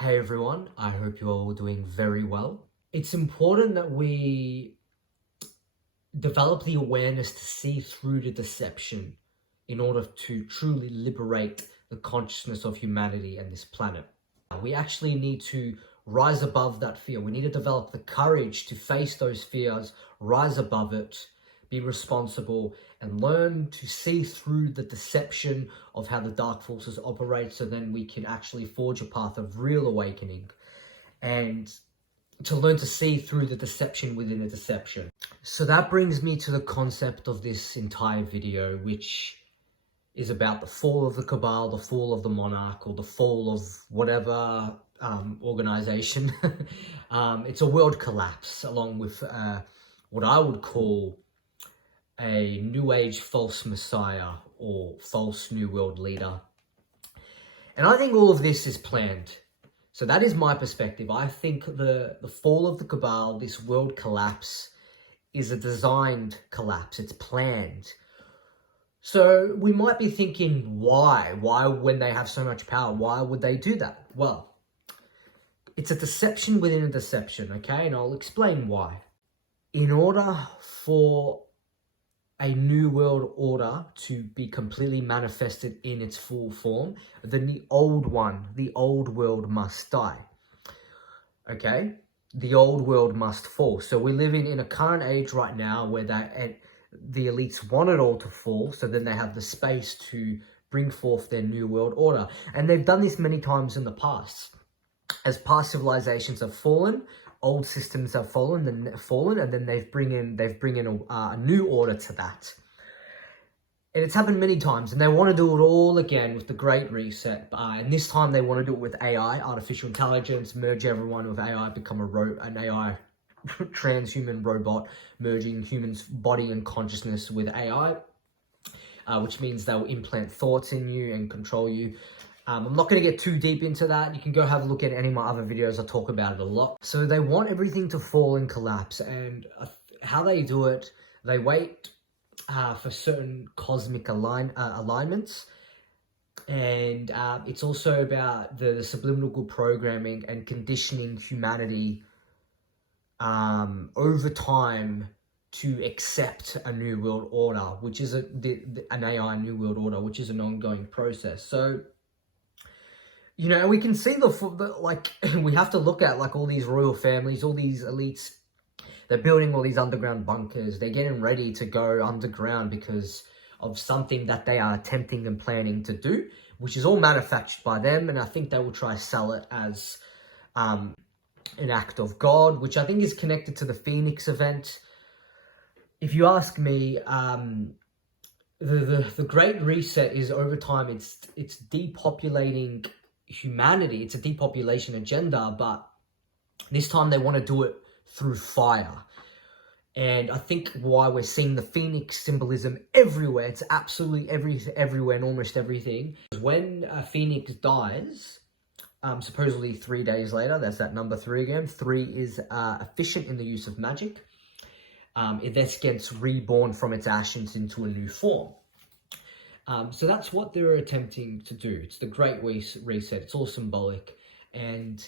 Hey everyone, I hope you're all doing very well. It's important that we develop the awareness to see through the deception in order to truly liberate the consciousness of humanity and this planet. We actually need to rise above that fear. We need to develop the courage to face those fears, rise above it, be responsible, and learn to see through the deception of how the dark forces operate, so then we can actually forge a path of real awakening and to learn to see through the deception within a deception. So that brings me to the concept of this entire video, which is about the fall of the Cabal, the fall of the monarch, or the fall of whatever organization. It's a world collapse, along with what I would call a new age false messiah or false new world leader. And I think all of this is planned. So that is my perspective. I think the fall of the Cabal, this world collapse, is a designed collapse. It's planned. So we might be thinking, why? Why, when they have so much power, why would they do that? Well, it's a deception within a deception, okay? And I'll explain why. In order for a new world order to be completely manifested in its full form, then the old one, the old world must die. Okay? The old world must fall. So we're living in a current age right now where the elites want it all to fall, so then they have the space to bring forth their new world order. And they've done this many times in the past. As past civilizations have fallen, old systems have fallen, and then they've bring in a new order to that. And it's happened many times, and they want to do it all again with the Great Reset. And this time they want to do it with AI, artificial intelligence, merge everyone with AI, become an AI transhuman robot, merging humans' body and consciousness with AI, which means they'll implant thoughts in you and control you. I'm not going to get too deep into that. You can go have a look at any of my other videos. I talk about it a lot. So they want everything to fall and collapse. And how they do it, they wait for certain cosmic alignments. And it's also about the subliminal programming and conditioning humanity over time to accept a new world order, which is an AI new world order, which is an ongoing process. So, you know, we can see like, we have to look at like all these royal families, all these elites. They're building all these underground bunkers. They're getting ready to go underground because of something that they are attempting and planning to do, which is all manufactured by them. And I think they will try to sell it as an act of God, which I think is connected to the Phoenix event. If you ask me, the Great Reset is, over time, it's depopulating humanity. It's a depopulation agenda, but this time they want to do it through fire. And I think why we're seeing the Phoenix symbolism everywhere, it's absolutely everywhere and almost everything. When a Phoenix dies, supposedly 3 days later, that's that number 3 again. 3 is efficient in the use of magic. It then gets reborn from its ashes into a new form. So that's what they're attempting to do. It's the Great Reset. It's all symbolic. And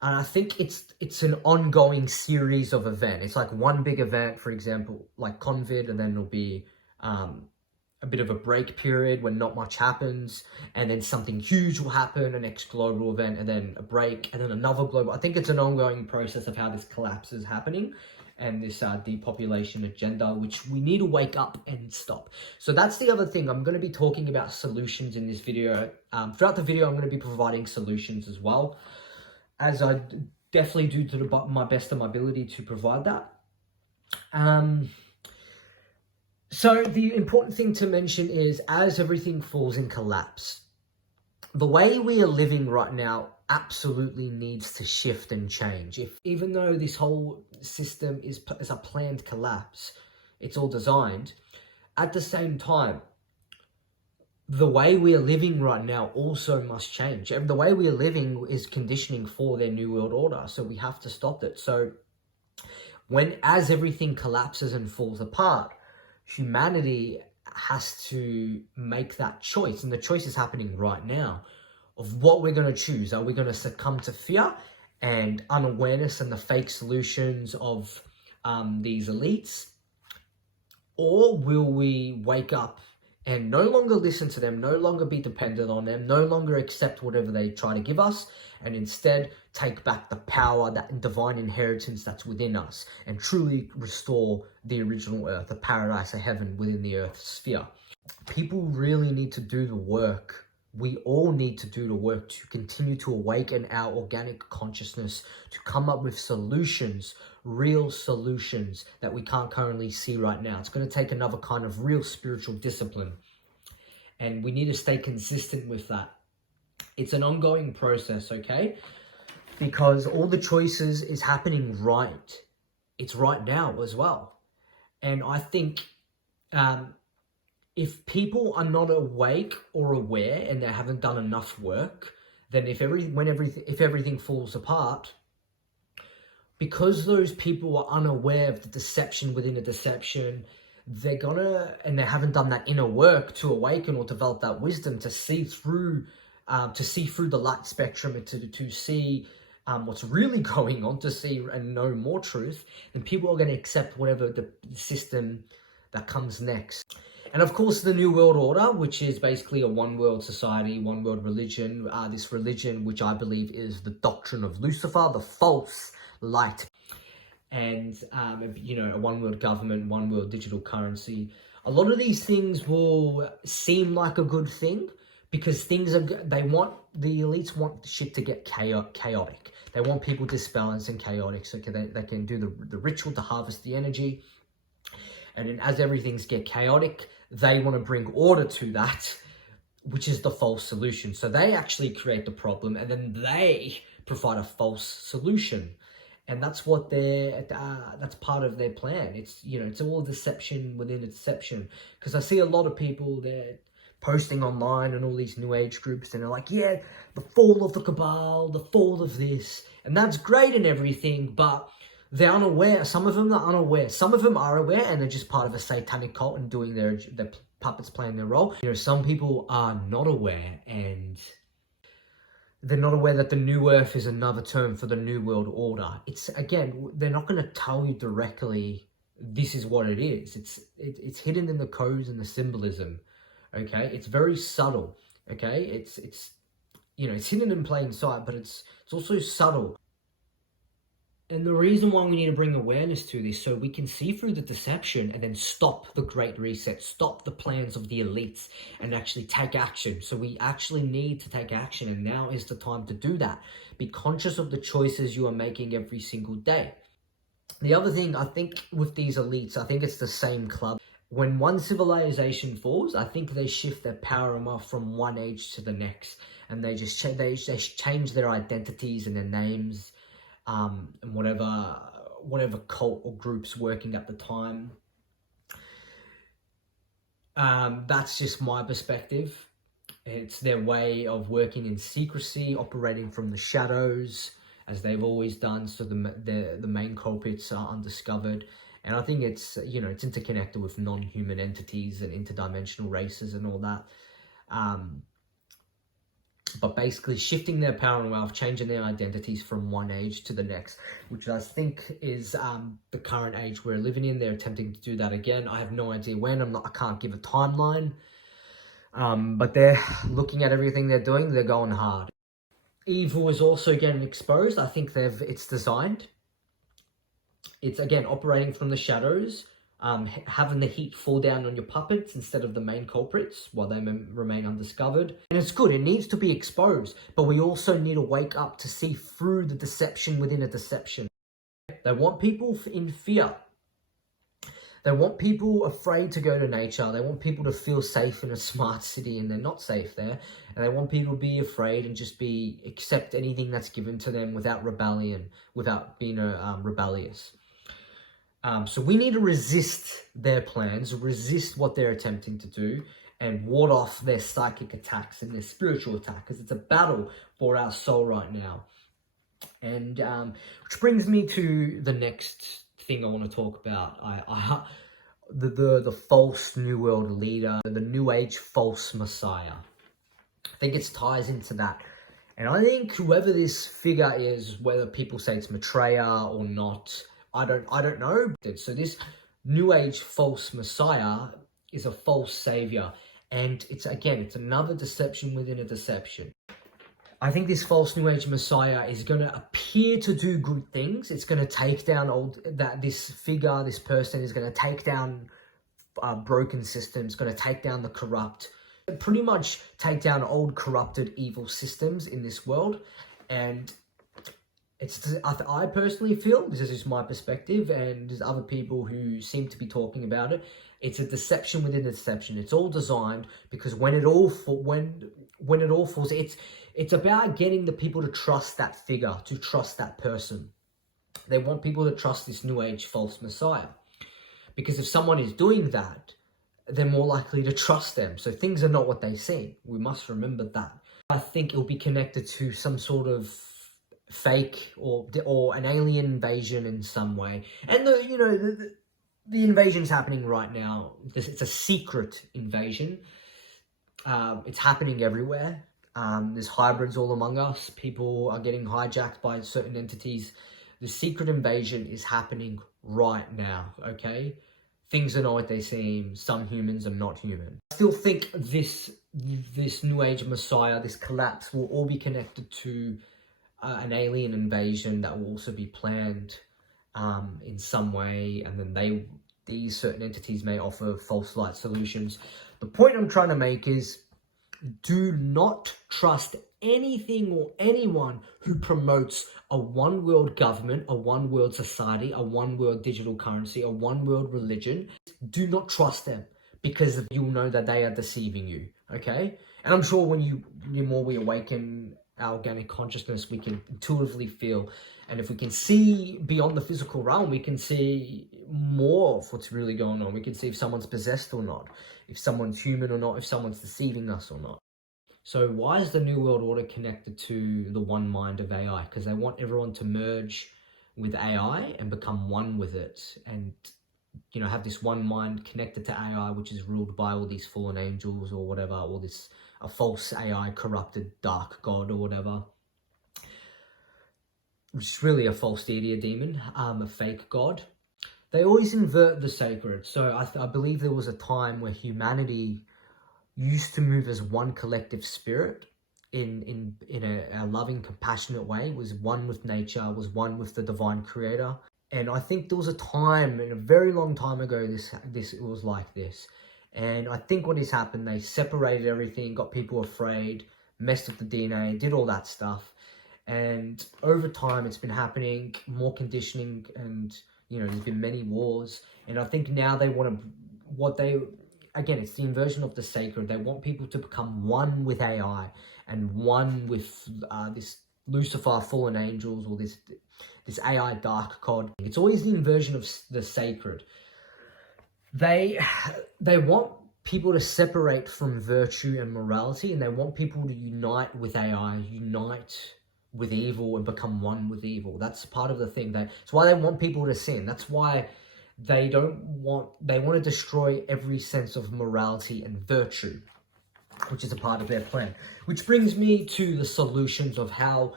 I think it's an ongoing series of events. It's like one big event, for example, like COVID, and then there'll be a bit of a break period when not much happens, and then something huge will happen, a next global event, and then a break, and then another global. I think it's an ongoing process of how this collapse is happening, and this depopulation agenda, which we need to wake up and stop. So that's the other thing. I'm going to be talking about solutions in this video. Throughout the video, I'm going to be providing solutions as well, as I definitely do to my best of my ability to provide that. So the important thing to mention is, as everything falls in collapse, the way we are living right now absolutely needs to shift and change. Even though this whole system is a planned collapse, it's all designed, at the same time, the way we are living right now also must change. And the way we are living is conditioning for their new world order, so we have to stop it. So as everything collapses and falls apart, humanity has to make that choice, and the choice is happening right now. of what we're going to choose. Are we going to succumb to fear and unawareness and the fake solutions of these elites? Or will we wake up and no longer listen to them, no longer be dependent on them, no longer accept whatever they try to give us, and instead take back the power, that divine inheritance that's within us, and truly restore the original earth, the paradise of heaven within the earth's sphere? People really need to do the work. We all need to do the work to continue to awaken our organic consciousness, to come up with solutions, real solutions that we can't currently see right now. It's going to take another kind of real spiritual discipline. And we need to stay consistent with that. It's an ongoing process, okay? Because all the choices is happening right. It's right now as well. And I think if people are not awake or aware and they haven't done enough work, then if everything falls apart, because those people are unaware of the deception within a deception, and they haven't done that inner work to awaken or develop that wisdom to see through the light spectrum and to see what's really going on, to see and know more truth, then people are going to accept whatever the system that comes next. And of course, the New World Order, which is basically a one world society, one world religion, this religion, which I believe is the doctrine of Lucifer, the false light, and a one world government, one world digital currency. A lot of these things will seem like a good thing because the elites want shit to get chaotic. They want people disbalanced and chaotic so they can do the ritual to harvest the energy. And then as everything's get chaotic, they want to bring order to that, which is the false solution. So they actually create the problem and then they provide a false solution. And that's what that's part of their plan. It's all deception within a deception. Because I see a lot of people, they're posting online and all these new age groups and they're like, yeah, the fall of the Cabal, the fall of this. And that's great and everything, but they're unaware. Some of them are unaware. Some of them are aware and they're just part of a satanic cult and doing their puppets playing their role. Some people are not aware, and they're not aware that the new earth is another term for the new world order. They're not going to tell you directly this is what it is. It's hidden in the codes and the symbolism. Okay, it's very subtle. Okay, it's hidden in plain sight, but it's also subtle. And the reason why we need to bring awareness to this, so we can see through the deception and then stop the Great Reset, stop the plans of the elites and actually take action. So we actually need to take action, and now is the time to do that. Be conscious of the choices you are making every single day. The other thing, I think with these elites, I think it's the same club. When one civilization falls, I think they shift their power and wealth from one age to the next. And they just change their identities and their names. And whatever cult or group's working at the time. That's just my perspective. It's their way of working in secrecy, operating from the shadows, as they've always done, so the main culprits are undiscovered. And I think it's interconnected with non-human entities and interdimensional races and all that. But basically shifting their power and wealth, changing their identities from one age to the next, which I think is the current age we're living in. They're attempting to do that again. I have no idea when. I can't give a timeline. But they're looking at everything they're doing. They're going hard. Evil is also getting exposed. I think it's designed. It's again operating from the shadows. Having the heat fall down on your puppets instead of the main culprits while they remain undiscovered. And it's good, it needs to be exposed, but we also need to wake up to see through the deception within a deception. They want people in fear. They want people afraid to go to nature. They want people to feel safe in a smart city and they're not safe there. And they want people to be afraid and just accept anything that's given to them without rebellion, without being rebellious. So we need to resist their plans, resist what they're attempting to do, and ward off their psychic attacks and their spiritual attack, because it's a battle for our soul right now. And which brings me to the next thing I want to talk about. The false New World leader, the New Age false Messiah. think it ties into that. And I think whoever this figure is, whether people say it's Maitreya or not, I don't know. So this New Age false Messiah is a false savior. And it's another deception within a deception. I think this false New Age Messiah is going to appear to do good things. It's going to take down this person is going to take down broken systems, going to take down the corrupt, pretty much take down old corrupted evil systems in this world. And I personally feel, this is just my perspective, and there's other people who seem to be talking about it, it's a deception within a deception. It's all designed because when it all falls, it's about getting the people to trust that figure, to trust that person. They want people to trust this New Age false Messiah. Because if someone is doing that, they're more likely to trust them. So things are not what they seem. We must remember that. I think it'll be connected to some sort of fake or an alien invasion in some way. And the invasion's happening right now. It's a secret invasion. It's happening everywhere. There's hybrids all among us. People are getting hijacked by certain entities. The secret invasion is happening right now, okay? Things are not what they seem. Some humans are not human. I still think this New Age Messiah, this collapse, will all be connected to an alien invasion that will also be planned in some way, and then these certain entities may offer false light solutions. The point I'm trying to make is, do not trust anything or anyone who promotes a one world government, a one world society, a one world digital currency, a one world religion. Do not trust them, because you'll know that they are deceiving you, okay? And I'm sure when the more we awaken our organic consciousness, we can intuitively feel, and if we can see beyond the physical realm, we can see more of what's really going on. We can see if someone's possessed or not, if someone's human or not, if someone's deceiving us or not. So why is the New World Order connected to the one mind of AI? Because they want everyone to merge with AI and become one with it, and have this one mind connected to AI, which is ruled by all these fallen angels or whatever, or a false AI corrupted dark god or whatever, which is really a false deity, a demon, a fake god. They always invert the sacred. So I believe there was a time where humanity used to move as one collective spirit in a loving, compassionate way, was one with nature, was one with the divine creator. And I think there was a time, a very long time ago, it was like this. And I think what has happened, they separated everything, got people afraid, messed up the DNA, did all that stuff. And over time, it's been happening, more conditioning, and there's been many wars. And I think now they want to, again, it's the inversion of the sacred. They want people to become one with AI and one with this Lucifer, fallen angels, or this AI dark god. It's always the inversion of the sacred. They want people to separate from virtue and morality, and they want people to unite with AI, unite with evil, and become one with evil. That's part of the thing. That's why they want people to sin. That's why they want to destroy every sense of morality and virtue, which is a part of their plan. Which brings me to the solutions of how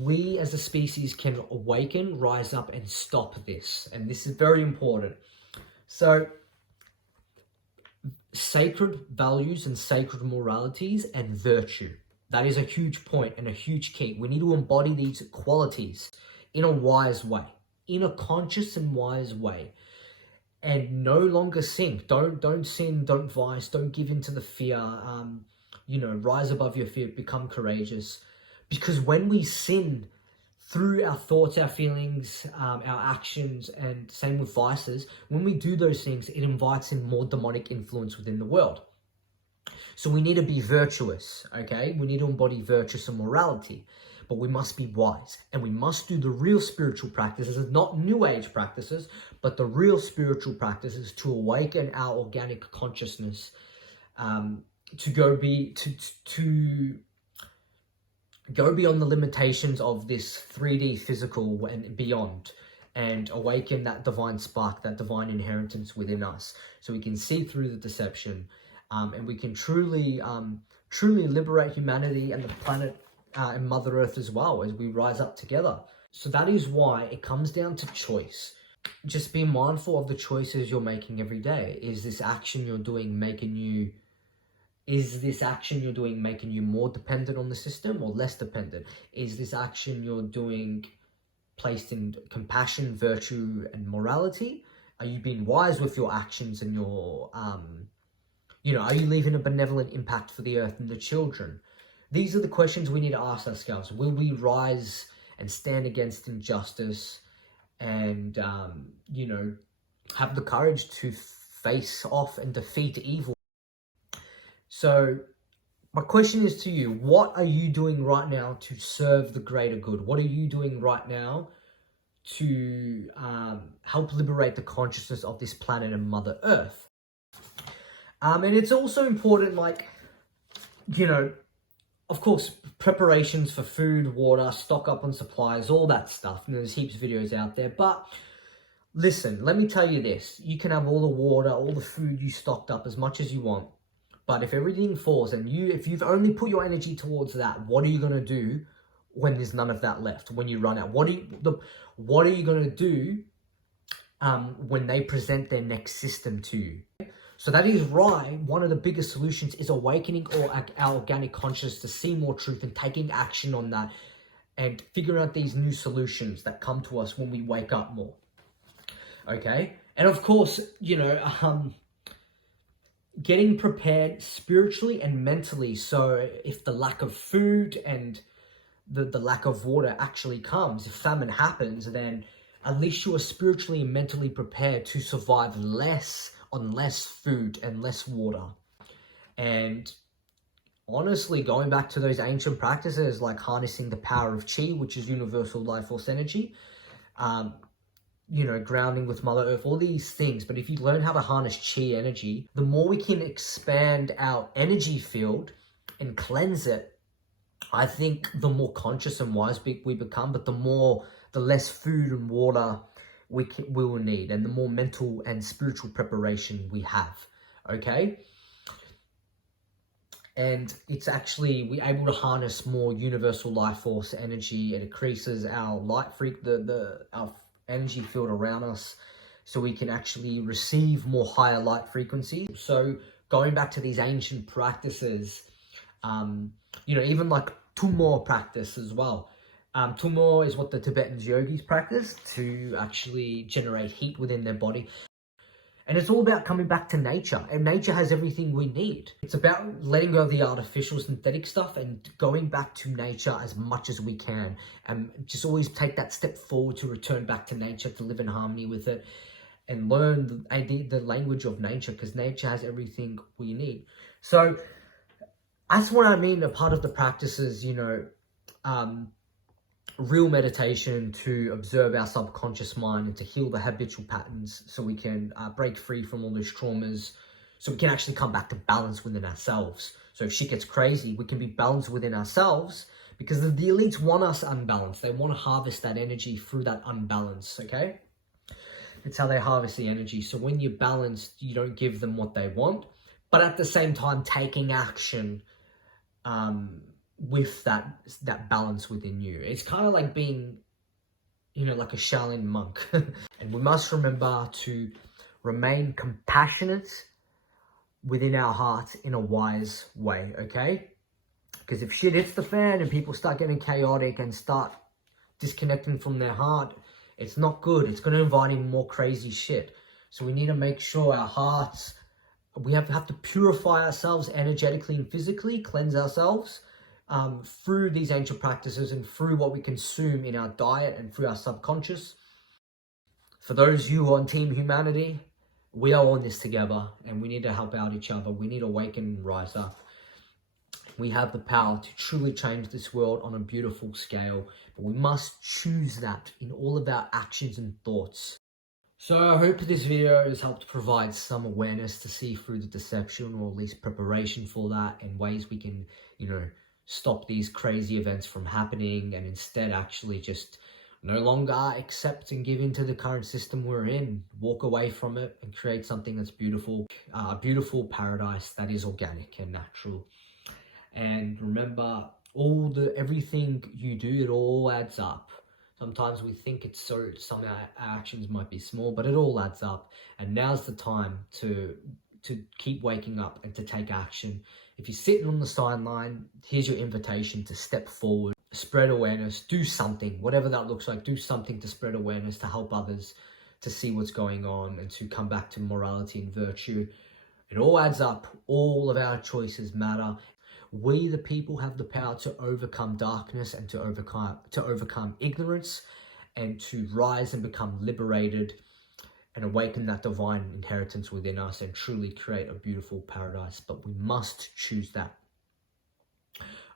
we as a species can awaken, rise up, and stop this. And this is very important. So, sacred values and sacred moralities and virtue. That is a huge point and a huge key. We need to embody these qualities in a wise way, in a conscious and wise way, and no longer sin. Don't sin, don't vice, don't give in to the fear. Rise above your fear, become courageous. Because when we sin through our thoughts, our feelings, our actions, and same with vices, when we do those things, it invites in more demonic influence within the world. So we need to be virtuous, okay? We need to embody virtuous and morality, but we must be wise, and we must do the real spiritual practices, not New Age practices, but the real spiritual practices to awaken our organic consciousness, to go beyond the limitations of this 3D physical and beyond, and awaken that divine spark, that divine inheritance within us, so we can see through the deception, and we can truly truly liberate humanity and the planet and Mother Earth as well, as we rise up together. So that is why it comes down to choice. Just be mindful of the choices you're making every day. Is this action you're doing making you more dependent on the system or less dependent? Is this action you're doing placed in compassion, virtue, and morality? Are you being wise with your actions and your, are you leaving a benevolent impact for the earth and the children? These are the questions we need to ask ourselves. Will we rise and stand against injustice and, have the courage to face off and defeat evil? So my question is to you, what are you doing right now to serve the greater good? What are you doing right now to help liberate the consciousness of this planet and Mother Earth? And it's also important, of course, preparations for food, water, stock up on supplies, all that stuff. There's heaps of videos out there. But listen, let me tell you this. You can have all the water, all the food you stocked up as much as you want. But if everything falls and if you've only put your energy towards that, what are you going to do when there's none of that left? When you run out? What are you going to do when they present their next system to you? So that is why one of the biggest solutions is awakening our organic consciousness to see more truth and taking action on that and figuring out these new solutions that come to us when we wake up more. Okay? And of course, getting prepared spiritually and mentally. So if the lack of food and the lack of water actually comes, if famine happens, then at least you are spiritually and mentally prepared to survive on less food and less water. And honestly, going back to those ancient practices like harnessing the power of chi, which is universal life force energy, grounding with Mother Earth, all these things. But if you learn how to harness chi energy, the more we can expand our energy field and cleanse it, I think the more conscious and wise we become, but the less food and water we will need, and the more mental and spiritual preparation we have. Okay? And it's actually, we're able to harness more universal life force energy. It increases our our energy field around us, so we can actually receive more higher light frequencies. So going back to these ancient practices, even like Tumor practice as well. Tumor is what the Tibetan yogis practice to actually generate heat within their body. And it's all about coming back to nature, and nature has everything we need. It's about letting go of the artificial synthetic stuff and going back to nature as much as we can, and just always take that step forward to return back to nature, to live in harmony with it and learn the language of nature, because nature has everything we need. So that's what I mean. A part of the practices, real meditation to observe our subconscious mind and to heal the habitual patterns, so we can break free from all those traumas, so we can actually come back to balance within ourselves. So if shit gets crazy, we can be balanced within ourselves, because the elites want us unbalanced. They want to harvest that energy through that unbalance, okay? It's how they harvest the energy. So when you're balanced, you don't give them what they want, but at the same time taking action with that balance within you. It's kind of like being, like a Shaolin monk. And we must remember to remain compassionate within our hearts in a wise way, okay? Because if shit hits the fan and people start getting chaotic and start disconnecting from their heart, it's not good. It's going to invite in more crazy shit. So we need to make sure our hearts, we have to purify ourselves energetically and physically, cleanse ourselves through these ancient practices and through what we consume in our diet and through our subconscious. For those you on Team Humanity, we are on this together, and we need to help out each other. We need to awaken and rise up. We have the power to truly change this world on a beautiful scale, but we must choose that in all of our actions and thoughts. So I hope this video has helped provide some awareness to see through the deception, or at least preparation for that, and ways we can, stop these crazy events from happening, and instead actually just no longer accept and give into the current system we're in. Walk away from it and create something that's beautiful, a beautiful paradise that is organic and natural. And remember, everything you do, it all adds up. Sometimes we think some of our actions might be small, but it all adds up. And now's the time to keep waking up and to take action. If you're sitting on the sideline, here's your invitation to step forward, spread awareness, do something, whatever that looks like. Do something to spread awareness, to help others to see what's going on and to come back to morality and virtue. It all adds up. All of our choices matter. We, the people, have the power to overcome darkness and to overcome ignorance, and to rise and become liberated and awaken that divine inheritance within us and truly create a beautiful paradise. But we must choose that.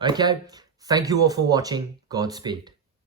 Okay, thank you all for watching. Godspeed.